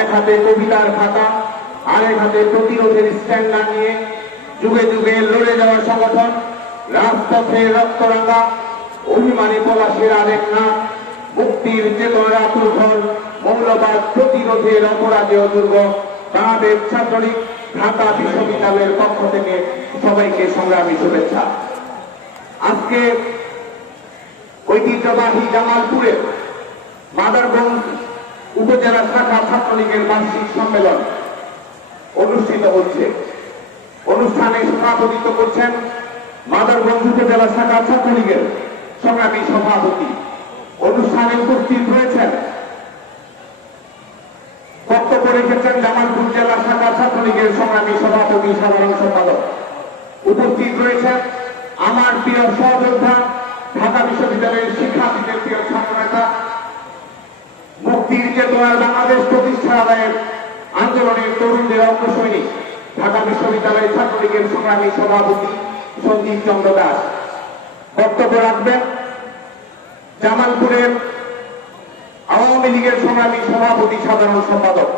এক হাতে কবিতার খাতা আরেক হাতে প্রতিরোধের স্ট্যান্ড নিয়ে যুগে যুগে লড়ে যাওয়ার সংগঠন, রাজপথে রক্তরাঙ্গা অভিমানী পলাশের আরেক নাম, মুক্তির চেতনার আতুর মৌলবাদ প্রতিরোধের অপরাধে অদুর্গ বাংলাদেশ ছাত্রলীগ, ঢাকা বিশ্ববিদ্যালয়ের পক্ষ থেকে সবাইকে সংগ্রামী শুভেচ্ছা। আজকে ঐতিহ্যবাহী জামালপুরের মাদারগঞ্জ উপজেলা শাখা ছাত্রলীগের বার্ষিক সম্মেলন অনুষ্ঠিত হচ্ছে। অনুষ্ঠানে সভাপতিত্ব করছেন মাদারগঞ্জ উপজেলা শাখা ছাত্রলীগের সংগ্রামী সভাপতি। অনুষ্ঠানে উপস্থিত রয়েছেন বক্তব্য রেখেছেন জামালপুর জেলা শাখা ছাত্রলীগের সংগ্রামী সভাপতি, সাধারণ সম্পাদক। উপস্থিত রয়েছেন আমার প্রিয় সহযোদ্ধা, ঢাকা বিশ্ববিদ্যালয়ের শিক্ষার্থীদের প্রিয় ছাত্রনেতা মুক্তির চেতনার বাংলাদেশ প্রতিষ্ঠা আন্দোলনের তরুণদের অগ্রসৈনিক, ঢাকা বিশ্ববিদ্যালয়ের ছাত্রলীগের সংগ্রামী সভাপতি সন্দীপ চন্দ্র দাস। বক্তব্য রাখবেন, জামালপুরের আওয়ামী লীগের সংগ্রামী সভাপতি সাধারণ সম্পাদক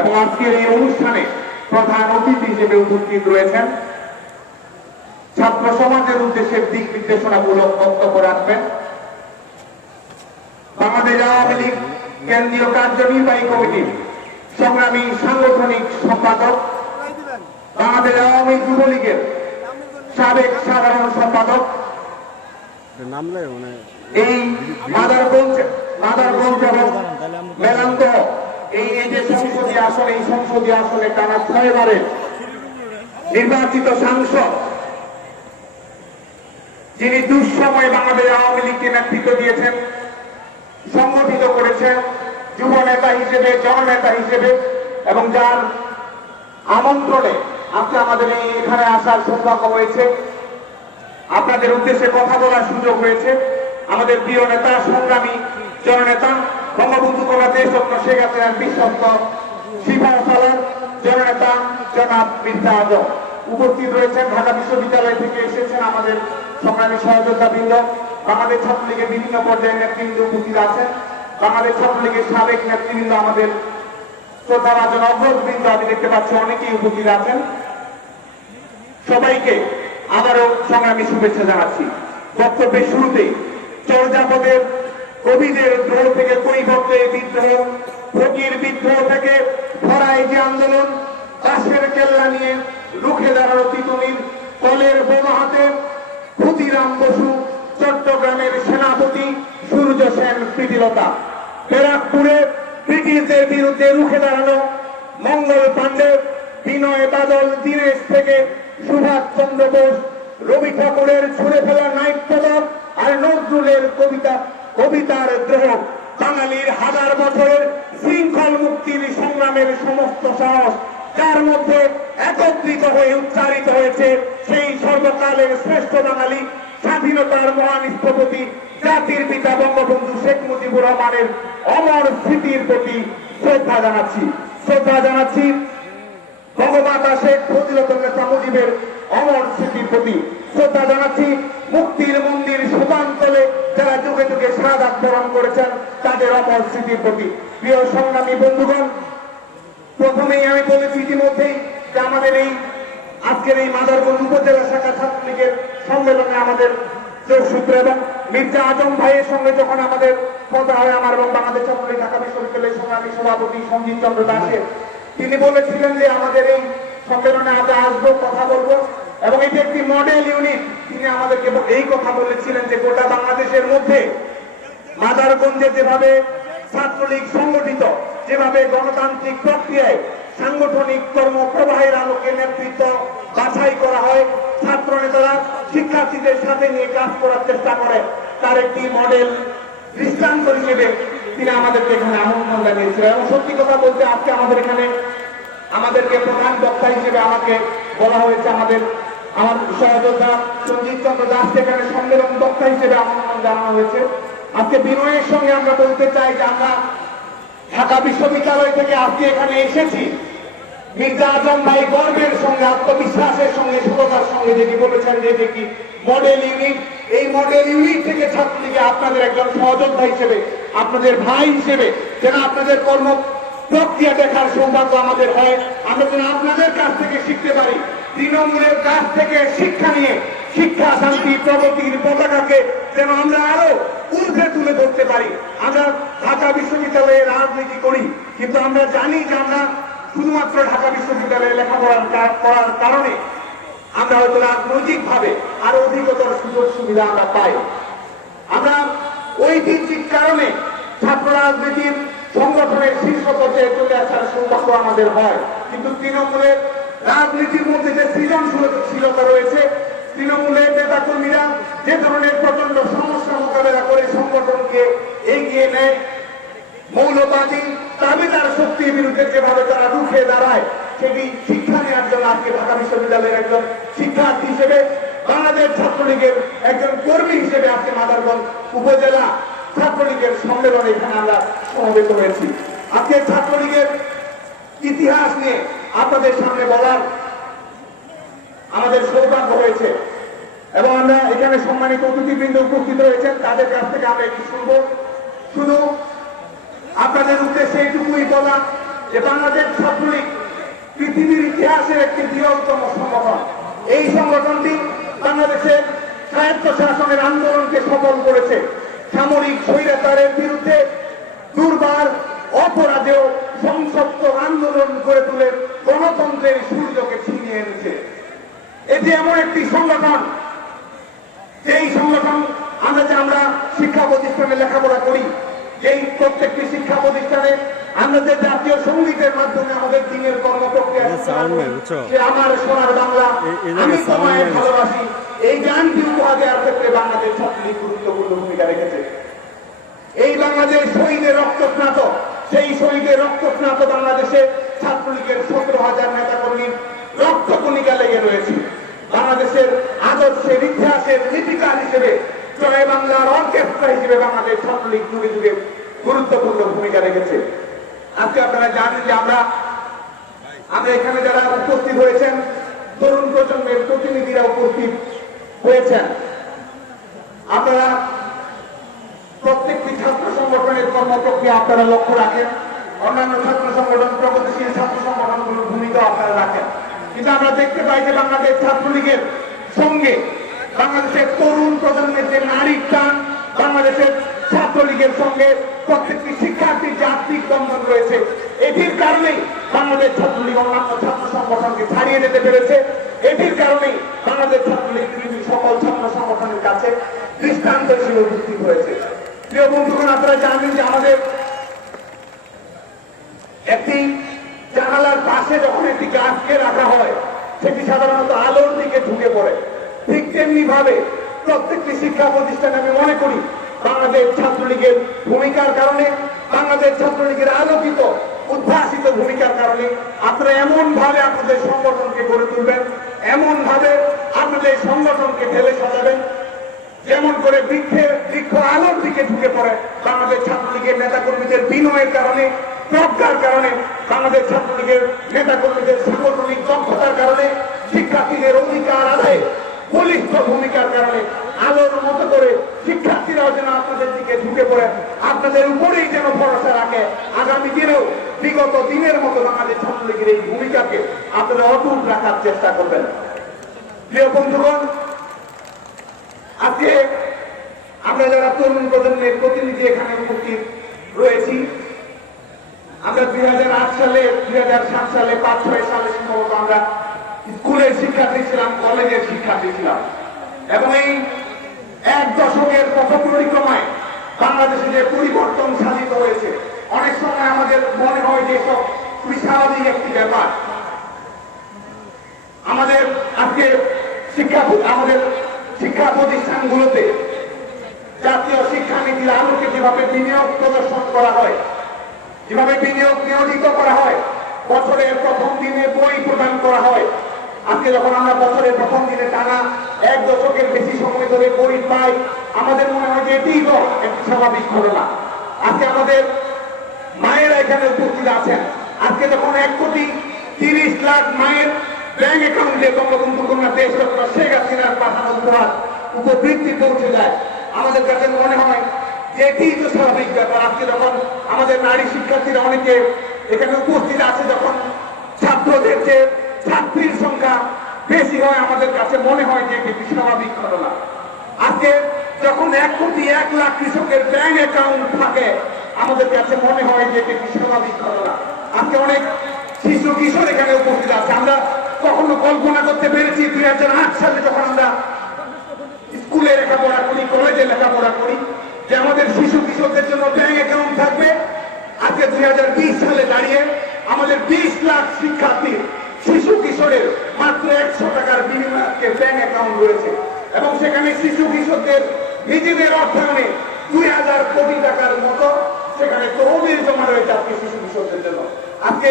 এবং আজকের এই অনুষ্ঠানে প্রধান অতিথি হিসেবে উপস্থিত রয়েছেন। ছাত্র সমাজের উদ্দেশ্যে দিক নির্দেশনামূলক বক্তব্য রাখবেন। বাংলাদেশ আওয়ামী লীগ কেন্দ্রীয় কার্যনির্বাহী কমিটির সংগ্রামী সাংগঠনিক সম্পাদক বাংলাদেশ আওয়ামী যুবলীগের সাবেক সাধারণ সম্পাদক। মানে এই মাদারগঞ্জ মাদারগঞ্জ এবং মেলান্দ এই এই যে সংসদীয় আসন এই সংসদীয় আসনে টানা ছয়বারের নির্বাচিত সাংসদ যিনি দুঃসময় বাংলাদেশ আওয়ামী লীগকে নেতৃত্ব দিয়েছেন সংগঠিত করেছেন যুব নেতা হিসেবে, জননেতা হিসেবে, এবং যার আমন্ত্রণে আজকে আমাদের এখানে আসার সৌভাগ্য হয়েছে। আপনাদের উদ্দেশ্যে কথা বলার সুযোগ হয়েছে। আমাদের প্রিয় নেতা, সংগ্রামী জননেতা, বঙ্গবন্ধু কন্যা দেশরত্ন শেখ হাসিনার বিশ্বস্ত শিফা সালার জননেতা জনাব মির্জা আজম। উপস্থিত রয়েছেন ঢাকা বিশ্ববিদ্যালয় থেকে এসেছেন আমাদের সংগ্রামী সহযোদ্ধা বৃন্দ বাংলাদেশ ছাত্রলীগের বিভিন্ন পর্যায়ের নেতৃবৃন্দ উপস্থিত আছেন। বাংলাদেশ ছাত্রলীগের সাবেক নেতৃবৃন্দ, আমাদের অগ্রজবৃন্দ আমি দেখতে পাচ্ছি, অনেকেই উপস্থিত আছেন। সবাইকে আবারও সংগ্রামী শুভেচ্ছা জানাচ্ছি। বক্তব্যের শুরুতে চর্যাপদের কবিদের দ্রোহ থেকে এই বিদ্রোহ, ফকির বিদ্রোহ থেকে ভরাই যে আন্দোলন দাসের কেল্লা নিয়ে রুখে দাঁড়ানো তিতুমির কলের বোমা হাতে ক্ষুদিরাম বসু। চট্টগ্রামের সেনাপতি সূর্য সেন প্রীতিলতা। ব্যারাকপুরে ব্রিটিশদের বিরুদ্ধে রুখে দাঁড়ানো মঙ্গল পাণ্ডে, বিনয় বাদল, দীনেশ থেকে সুভাষ চন্দ্র বোস, রবি ঠাকুরের ছুড়ে ফেলা নাইট আর নজরুলের কবিতা, কবিতার দ্রোহ বাঙালির হাজার বছরের শৃঙ্খল মুক্তির সংগ্রামের সমস্ত সাহস যার মধ্যে একত্রিত হয়ে উচ্চারিত হয়েছে সেই সর্বকালের শ্রেষ্ঠ বাঙালি স্বাধীনতার মহান স্থপতি, জাতির পিতা বঙ্গবন্ধু শেখ মুজিবুর রহমানের অমর স্মৃতির প্রতি শ্রদ্ধা জানাচ্ছি। শ্রদ্ধা জানাচ্ছি ভগবাতা শেখ ফজিলতুল্লাহ মুজিবের অমর স্মৃতির প্রতি। শ্রদ্ধা জানাচ্ছি মুক্তির মন্দির সুবান্তলে যারা যুগে যুগে সাদাত বরণ করেছেন, তাদের অমর স্মৃতির প্রতি। প্রিয় সংগ্রামী বন্ধুগণ, প্রথমেই আমি বলেছি ইতিমধ্যেই যে আমাদের এই আজকের এই মাদারগঞ্জ উপজেলা শাখা ছাত্রলীগের সম্মেলনে আমাদের যোগসূত্র এবং মির্জা আজম ভাইয়ের সঙ্গে যখন আমাদের কথা হয়, আমার এবং বাংলাদেশ ছাত্রলীগ ঢাকা বিশ্ববিদ্যালয়ের সংগ্রামী সভাপতি সঞ্জিত চন্দ্র দাসের, তিনি বলেছিলেন যে আমাদের এই সম্মেলনে আমরা আসব, কথা বলব এবং এটি একটি মডেল ইউনিট তিনি আমাদেরকে এই কথা বলেছিলেন যে গোটা বাংলাদেশের মধ্যে মাদারগঞ্জে যেভাবে ছাত্রলীগ সংগঠিত, যেভাবে গণতান্ত্রিক প্রক্রিয়ায় সাংগঠনিক কর্ম প্রবাহের আলোকে নেতৃত্ব বাছাই করা হয়। ছাত্র নেতারা শিক্ষার্থীদের সাথে নিয়ে কাজ করার চেষ্টা করে। তার একটি মডেল দৃষ্টান্ত হিসেবে তিনি আমাদেরকে এখানে আমন্ত্রণ জানিয়েছিলেন। এবং সত্যি কথা বলতে আজকে আমাদের এখানে আমাদেরকে প্রধান বক্তা হিসেবে আমাকে বলা হয়েছে আমাদের আমার সহযোদ্ধা সঞ্জিত চন্দ্র দাসকে এখানে সম্মেলন বক্তা হিসেবে আমন্ত্রণ জানানো হয়েছে। আজকে বিনয়ের সঙ্গে আমরা বলতে চাই যে আমরা ঢাকা বিশ্ববিদ্যালয় থেকে আজকে এখানে এসেছি। মির্জা আজম ভাই গর্বের সঙ্গে, আত্মবিশ্বাসের সঙ্গে সততার সঙ্গে যেটি বলেছেন যে কি মডেল ইউনিট এই মডেল ইউনিট থেকে ছাত্রলীগে আপনাদের একজন সহযোদ্ধা হিসেবে, আপনাদের ভাই হিসেবে, যেন আপনাদের কর্ম প্রক্রিয়া দেখার সৌভাগ্য আমাদের হয়। আমরা যেন আপনাদের কাছ থেকে শিখতে পারি। তৃণমূলের কাছ থেকে শিক্ষা নিয়ে শিক্ষা, শান্তি, প্রগতির পতাকাকে যেন আমরা আরও ঊর্ধ্বে তুলে ধরতে পারি আমরা ঢাকা বিশ্ববিদ্যালয়ে রাজনীতি করি, কিন্তু আমরা জানি যে আমরা শুধুমাত্র ঢাকা বিশ্ববিদ্যালয়ে লেখাপড়ার করার কারণে আমরা হয়তো রাজনৈতিক ভাবে আরও অধিকতর সুযোগ সুবিধা আমরা পাই। আমরা ঐতিহ্যিক কারণে ছাত্র রাজনীতির সংগঠনের শীর্ষ পর্যায়ে চলে আসার সৌভাগ্য আমাদের হয়। কিন্তু তৃণমূলের রাজনীতির মধ্যে যে সৃজনশীলতা রয়েছে, তৃণমূলের নেতা কর্মীরা যে ধরনের প্রচণ্ড সমস্যা মোকাবেলা করে সংগঠনকে এগিয়ে নেয় মৌলবাদী দাবিদার শক্তির বিরুদ্ধে যেভাবে তারা রুখে দাঁড়ায়, সেটি শিক্ষা নেওয়ার জন্য আজকে ঢাকা বিশ্ববিদ্যালয়ের একজন শিক্ষার্থী হিসেবে, বাংলাদেশ ছাত্রলীগের একজন কর্মী হিসেবে আজকে মাদারগঞ্জ উপজেলা ছাত্রলীগের সম্মেলনে এখানে আমরা সমবেত হয়েছি। আজকে ছাত্রলীগের ইতিহাস নিয়ে আপনাদের সামনে বলার আমাদের সৌভাগ্য হয়েছে। এবং আমরা এখানে সম্মানিত অতিথিবৃন্দ উপস্থিত রয়েছেন, তাদের কাছ থেকে আমরা একটু শুনব। শুধু আপনাদের উদ্দেশ্যে এইটুকুই বলা যে বাংলাদেশ ছাত্রলীগ পৃথিবীর ইতিহাসের একটি বৃহত্তম সংগঠন। এই সংগঠনটি বাংলাদেশের স্বায়ত্ত শাসনের আন্দোলনকে সফল করেছে। সামরিক স্বৈরাচারের বিরুদ্ধে দুর্বার অপরাধেও সংসপ্ত আন্দোলন করে তুলে গণতন্ত্রের সূর্যকে ছিনিয়ে এনেছে। এটি এমন একটি সংগঠন, যেই সংগঠন আমরা যে আমরা শিক্ষা প্রতিষ্ঠানে লেখাপড়া করি এই প্রত্যেকটি শিক্ষা প্রতিষ্ঠানে আমরা যে জাতীয় সঙ্গীতের মাধ্যমে আমাদের দিনের? সে আমার সোনার বাংলা আমি তোমায় ভালোবাসি। এই গানটি উপহার দেওয়ার ক্ষেত্রে বাংলাদেশ ছাত্রলীগ গুরুত্বপূর্ণ ভূমিকা রেখেছে। এই বাংলাদেশ শহীদের রক্ত স্নাত সেই শহীদের রক্ত স্নাত বাংলাদেশে ছাত্রলীগের সতেরো হাজার নেতা কর্মীর রক্ত কণিকা লেগে রয়েছে। বাংলাদেশের আদর্শের ইতিহাসের লিপিকার হিসেবে জয় বাংলার অর্কেস্ট্রা হিসেবে বাংলাদেশ ছাত্রলীগ যুগে যুগে গুরুত্বপূর্ণ ভূমিকা রেখেছে। আজকে আপনারা জানেন যে আমরা আমরা এখানে যারা উপস্থিত হয়েছেন, তরুণ প্রজন্মের প্রতিনিধিরা উপস্থিত হয়েছেন। আপনারা প্রত্যেকটি ছাত্র সংগঠনের কর্মপ্রক্রিয়া আপনারা লক্ষ্য রাখেন। অন্যান্য ছাত্র সংগঠন, প্রগতিশীল ছাত্র সংগঠনগুলোর ভূমিকা আপনারা রাখেন। কিন্তু আমরা দেখতে পাই যে বাংলাদেশ ছাত্রলীগের সঙ্গে বাংলাদেশের তরুণ প্রজন্মের যে নারী টান, বাংলাদেশের ছাত্রলীগের সঙ্গে প্রত্যেকটি শিক্ষার্থীর যে বন্ধন রয়েছে। এটির কারণেই বাংলাদেশ ছাত্রলীগ অন্যান্য ছাত্র সংগঠনকে ছাড়িয়ে যেতে পেরেছে। এটির কারণেই বাংলাদেশ ছাত্রলীগ পৃথিবীর সকল ছাত্র সংগঠনের কাছে দৃষ্টান্ত হিসেবে উপস্থিত হয়েছে। প্রিয় বন্ধুগণ, আপনারা জানেন যে আমাদের একটি জানালার পাশে যখন একটি গাছকে রাখা হয়, সেটি সাধারণত আলোর দিকে ঢুকে পড়ে। ঠিক তেমনি ভাবে প্রত্যেকটি শিক্ষা প্রতিষ্ঠানে আমি মনে করি বাংলাদেশ ছাত্রলীগের ভূমিকার কারণে, বাংলাদেশ ছাত্রলীগের আলোকিত, উদ্ভাসিত ভূমিকার কারণে আপনারা এমন ভাবে আপনাদের সংগঠনকে গড়ে তুলবেন এমন ভাবে আপনাদের সংগঠনকে ঢেলে সাজাবেন, যেমন করে বৃক্ষের বৃক্ষ আলোর দিকে ঢুকে পড়ে বাংলাদেশ ছাত্রলীগের নেতা কর্মীদের বিনয়ের কারণে, প্রজ্ঞার কারণে, বাংলাদেশ ছাত্রলীগের নেতা কর্মীদের সাংগঠনিক দক্ষতার কারণে, শিক্ষার্থীদের অধিকার আদায়ে বলিষ্ঠ ভূমিকার কারণে আলোর মতো করে শিক্ষার্থীরাও যেন আপনাদের দিকে ঢুকে পড়ে, আপনাদের উপরেই যেন ভরসা রাখে। আগামী দিনেও বিগত দিনের মতো বাংলাদেশ ছাত্রলীগের এই ভূমিকাকে আপনারা অটুট রাখার চেষ্টা করবেন। প্রিয় বন্ধুগণ, আজকে আমরা যারা তরুণ প্রজন্মের প্রতিনিধি এখানে উপস্থিত রয়েছি, আমরা দুই হাজার আট সালে, দুই হাজার সাত সালে, পাঁচ ছয় সালে সম্ভবত আমরা স্কুলের শিক্ষার্থী ছিলাম কলেজের শিক্ষার্থী ছিলাম এবং এই এক দশকের পথ পরিক্রমায় বাংলাদেশে যে পরিবর্তন সাধিত হয়েছে, অনেক সময় আমাদের মনে হয় যে সব খুবই একটি ব্যাপার। আমাদের আজকে শিক্ষা আমাদের শিক্ষা প্রতিষ্ঠানগুলোতে জাতীয় শিক্ষানীতির আলোকে যেভাবে বিনিয়োগ প্রদর্শন করা হয়, যেভাবে বিনিয়োগ নিয়োজিত করা হয়, বছরের প্রথম দিনে বই প্রদান করা হয় আজকে যখন আমরা বছরের প্রথম দিনে টানা এক দশকের বেশি সময় ধরে বই পাই আমাদের মনে হয় যে এটিই তো একটি স্বাভাবিক ঘটনা। আজকে আমাদের মায়েরা এখানে উপস্থিত আছেন। আজকে যখন এক কোটি তিরিশ লাখ মায়ের ব্যাংক অ্যাকাউন্টে বঙ্গবন্ধু কন্যা দেশ দেশরত্ন শেখ হাসিনার পাঠানো উপহার উপবৃত্তি পৌঁছে যায়। আমাদের কাছে মনে হয় যে এটি তো স্বাভাবিক ব্যাপার। আজকে যখন আমাদের নারী শিক্ষার্থীরা অনেকে এখানে উপস্থিত আছে, যখন ছাত্রদের যে বেশি হয় আমাদের কাছে মনে হয় যে এটি স্বাভাবিক ঘটনা। আজকে যখন এক কোটি এক লাখ কৃষকের ব্যাংক অ্যাকাউন্ট থাকে, আমাদের কাছে মনে হয় যে এটি স্বাভাবিক ঘটনা। আজকে অনেক শিশু কিশোর এখানে উপস্থিত আছে। আমরা কখনো কল্পনা করতে পেরেছি দুই হাজার আট সালে যখন আমরা স্কুলে লেখাপড়া করি, কলেজে লেখাপড়া করি, যে আমাদের শিশু কিশোরদের জন্য ব্যাংক অ্যাকাউন্ট থাকবে। আজকে দুই হাজার বিশ সালে দাঁড়িয়ে আমাদের বিশ লাখ শিক্ষার্থীর শিশু কিশোরের মাত্র একশো টাকার বিনিময়ে ব্যাংক অ্যাকাউন্ট রয়েছে। এবং সেখানে শিশু কিশোরদের নিজেদের অর্থায়নে দুই হাজার কোটি টাকার মতো সেখানে তহবিল জমা রয়েছে আজকে শিশু কিশোরদের জন্য। আজকে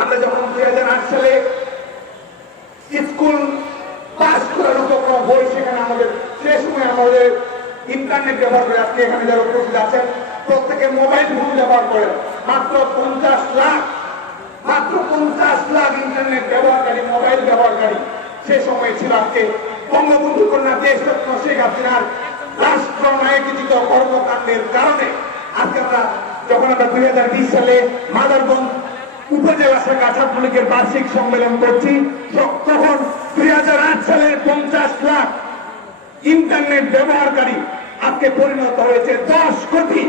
আমরা যখন দুই হাজার আট সালে স্কুল পাস করার উপক্রম বই সেখানে আমাদের সে সময় আমাদের ইন্টারনেট ব্যবহার করে আজকে এখানে যারা উপস্থিত আছেন, প্রত্যেকে মোবাইল ফোন ব্যবহার করেন। মাত্র পঞ্চাশ লাখ মাত্র পঞ্চাশ লাখ ইন্টারনেট ব্যবহারকারী মোবাইল ব্যবহারকারী সে সময় ছিল আজকে বঙ্গবন্ধু কন্যা দেশরত্ন শেখ হাসিনার রাষ্ট্র নায়কচিত কর্মকাণ্ডের কারণে। আজকে আমরা যখন আমরা দুই হাজার বিশ সালে মাদারগঞ্জ উপজেলা শাখা ছাত্রলীগের বার্ষিক সম্মেলন করছি তখন দুই সালের পঞ্চাশ লাখ ইন্টারনেট ব্যবহারকারী আজকে পরিণত হয়েছে দশ কোটি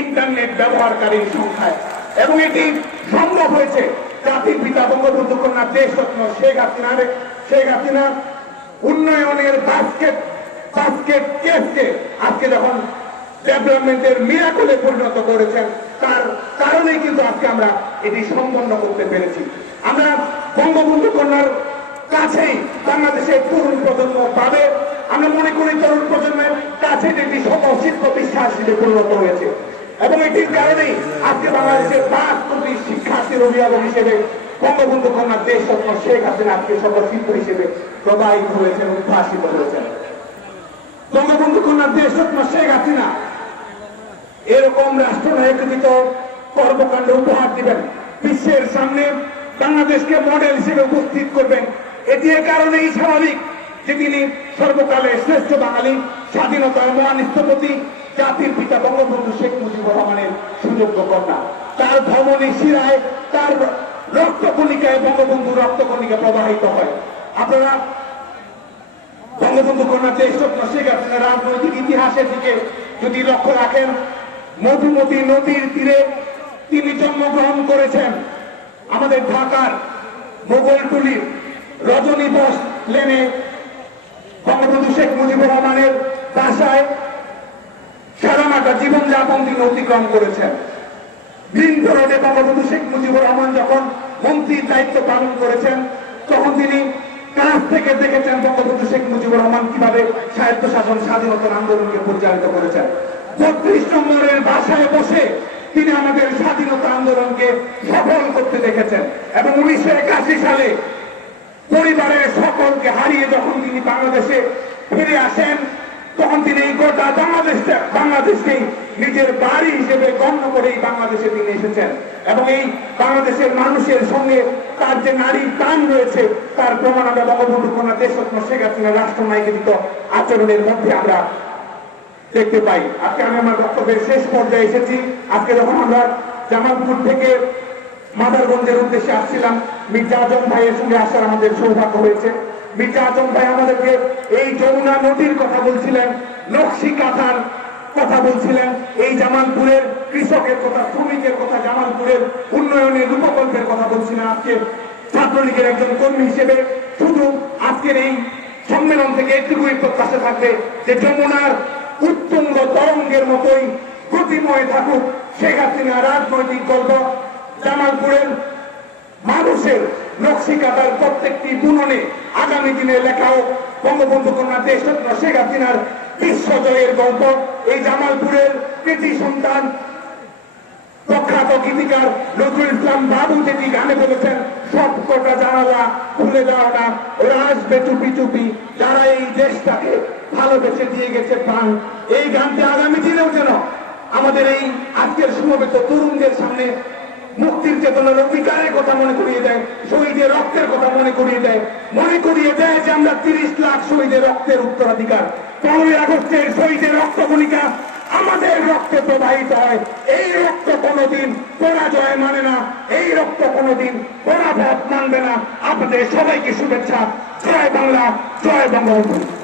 ইন্টারনেট ব্যবহারকারীর সংখ্যায়। এবং এটি সম্ভব হয়েছে। জাতির পিতা বঙ্গবন্ধু কন্যা দেশরত্ন শেখ হাসিনার শেখ হাসিনার উন্নয়নের বাস্কেট বাস্কেট কেসকে আজকে যখন ডেভেলপমেন্টের মিরাকলে পরিণত করেছেন, তার কারণেই কিন্তু আজকে আমরা এটি সম্পন্ন করতে পেরেছি। আমরা বঙ্গবন্ধু কন্যার কাছেই বাংলাদেশের তরুণ প্রজন্ম পাবে। আমরা মনে করি তরুণ প্রজন্মের কাছে এটি স্বতঃসিদ্ধ বিশ্বাস হিসেবে পরিণত হয়েছে। এবং এটির কারণেই আজকে বাংলাদেশের পাঁচ কোটি শিক্ষার্থীর অভিভাবক হিসেবে, বঙ্গবন্ধু কন্যা দেশরত্ন শেখ হাসিনা আজকে স্বতঃসিদ্ধ হিসেবে প্রবাহিত হয়েছেন, উদ্ভাসিত হয়েছেন। বঙ্গবন্ধু কন্যা দেশরত্ন শেখ হাসিনা এরকম রাষ্ট্রনায়কৃত কর্মকাণ্ড উপহার দিবেন। বিশ্বের সামনে বাংলাদেশকে মডেল হিসেবে উপস্থিত করবেন। এটি এ কারণেই স্বাভাবিক যে তিনি সর্বকালে শ্রেষ্ঠ বাঙালি, স্বাধীনতার মহান স্থপতি জাতির পিতা বঙ্গবন্ধু শেখ মুজিবুর রহমানের সুযোগ্য কন্যা। তার ধমনী শিরায় তার রক্তকণিকায় বঙ্গবন্ধু রক্তকণিকা প্রবাহিত হয়। আপনারা বঙ্গবন্ধু কন্যা দেশরত্ন শেখ হাসিনা রাজনৈতিক ইতিহাসের দিকে যদি লক্ষ্য রাখেন, মধুমতি নদীর তীরে তিনি জন্মগ্রহণ করেছেন। আমাদের ঢাকার মোগলটুলির রজনী বস লেনে বঙ্গবন্ধু শেখ মুজিবুর রহমানের বাসায় সারানাটা জীবনযাপন তিনি অতিক্রম করেছেন। বৃন্দ রোডে বঙ্গবন্ধু শেখ মুজিবুর রহমান যখন মন্ত্রীর দায়িত্ব পালন করেছেন, তখন তিনি কাছ থেকে দেখেছেন বঙ্গবন্ধু শেখ মুজিবুর রহমান কীভাবে স্বায়ত্ত শাসন স্বাধীনতার আন্দোলনকে পরিচালিত করেছেন। বত্রিশ নম্বরের বাসায় বসে তিনি আমাদের স্বাধীনতা আন্দোলনকে সফল করতে দেখেছেন এবং উনিশশো একাশি সালে পরিবারের সকলকে হারিয়ে যখন তিনি বাংলাদেশে ফিরে আসেন তখন তিনি এই গোটা বাংলাদেশ বাংলাদেশকেই নিজের বাড়ি হিসেবে গণ্য করে এই বাংলাদেশে তিনি এসেছেন। এবং এই বাংলাদেশের মানুষের সঙ্গে তার যে নারীর টান রয়েছে, তার প্রমাণ আমরা বঙ্গবন্ধু কন্যা দেশরত্ন শেখ হাসিনা রাষ্ট্রনায়িত আচরণের মধ্যে আমরা দেখতে পাই। আজকে আমি আমার বক্তব্যের শেষ পর্যায়ে এসেছি। আজকে যখন আমরা জামালপুর থেকে মাদারগঞ্জের উদ্দেশ্যে আসছিলাম, মির্জা আজম ভাইয়ের সঙ্গে আসার আমাদের সৌভাগ্য হয়েছে। মির্জা আজম ভাই আমাদেরকে এই যমুনা নদীর কথা বলছিলেন, নকশি কাঁথার কথা বলছিলেন, এই জামালপুরের কৃষকের কথা, শ্রমিকের কথা, জামালপুরের উন্নয়নের রূপকল্পের কথা বলছিলেন আজকে ছাত্রলীগের একজন কর্মী হিসেবে। শুধু আজকের এই সম্মেলন থেকে এটুকুই প্রত্যাশা থাকবে যে যমুনার উত্তুঙ্গ তরঙ্গের মতোই গতিময় থাকুক। শেখ হাসিনা রাজনৈতিক গল্প জামালপুরের মানুষের নকশি কাটার প্রত্যেকটি বুননে আগামী দিনে লেখা হোক, বঙ্গবন্ধু কন্যা দেশরত্ন শেখ হাসিনার বিশ্বজয়ের গল্প। এই জামালপুরের কৃতি সন্তান, প্রখ্যাত গীতিকার নজরুল ইসলাম বাবু যেটি গানে বলেছেন, সব কটা জানালা খুলে যাওয়া না, ওরা আসবে চুপি চুপি। যারা এই দেশটাকে ভালোবেসে দিয়ে গেছে প্রাণ, এই গানটি আগামী দিনেও যেন আমাদের এই আজকের সমবেত তরুণদের সামনে মুক্তির চেতনার অধিকারের কথা মনে করিয়ে দেয়, শহীদের রক্তের কথা মনে করিয়ে দেয়। মনে করিয়ে দেয় যে আমরা তিরিশ লাখ শহীদের রক্তের উত্তরাধিকার। পনেরোই আগস্টের শহীদের রক্ত কণিকা আমাদের রক্তে প্রবাহিত হয়। এই রক্ত কোনোদিন পরাজয় মানে না, এই রক্ত কোনোদিন পরাভব মানবে না। আপনাদের সবাইকে শুভেচ্ছা। জয় বাংলা, জয় বঙ্গবন্ধু।